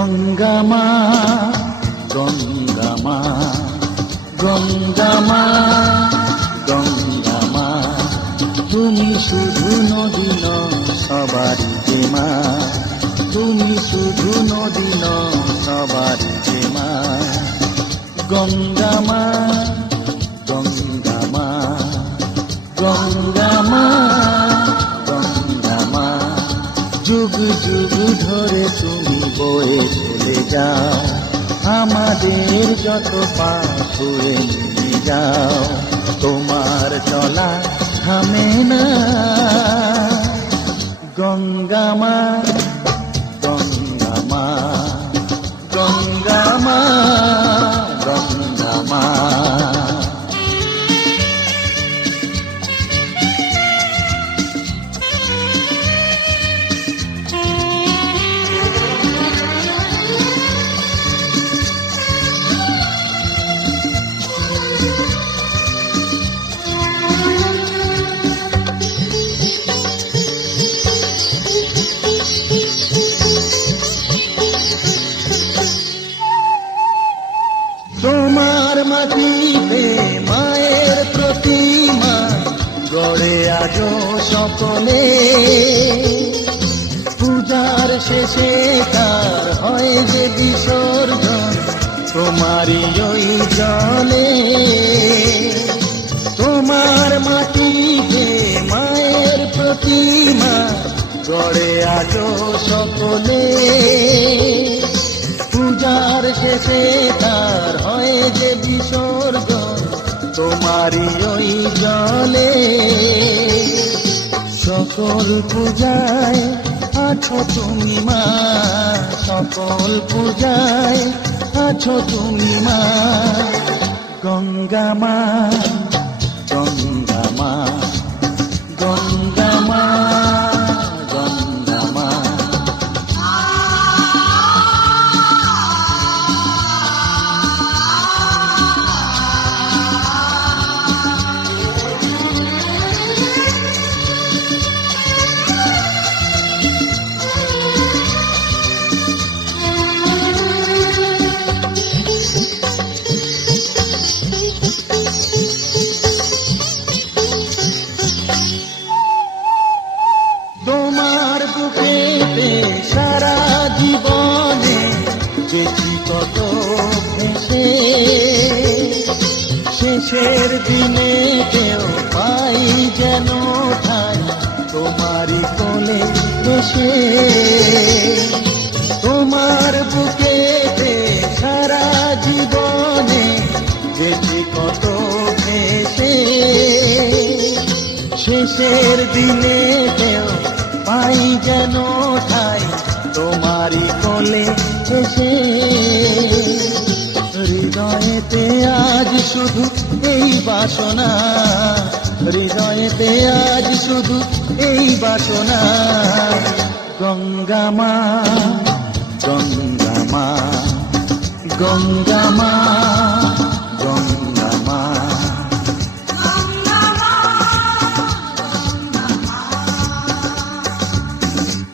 গঙ্গামা গঙ্গামা গঙ্গামা গঙ্গামা। তুমি শুধু নদী নও সবারই যে মা তুমি শুধু নদী নও সবারই যে মা গঙ্গামা গঙ্গামা গঙ্গামা। যুগ যুগ ধরে তুমি বয়ে চলে যাও। আমাদের যত পাড়ে নিয়ে যাও। তোমার চলা থামে না। গঙ্গামা মাটিতে মায়ের প্রতিমা, গড়ে আজ সকলে পূজার শেষে তার হয় যে বিসর্জন, তোমারই ওই জলে। তোমার মাটিতে মায়ের প্রতিমা, গড়ে আজ সকলে তোমারই ওই জলে। সকল পূজায় আছো তুমি মা, সকল পূজায় আছো তুমি মা। গঙ্গা মা বুকেতে সারা জীবনে যেটি কত ভেসে শেষের দিনে কেউ পাই যেন ঠাই, তোমারই কোলে এসে তোমার বুকেতে সারা জীবনে যেটি কত ভেসে শেষের দিনে কেউ পাই যেন ঠাই তোমারই কোলে এসে। হৃদয়েতে আজ শুধু এই বাসনা, হৃদয়েতে আজ শুধু এই বাসনা। গঙ্গা গঙ্গামা গঙ্গামা গঙ্গামা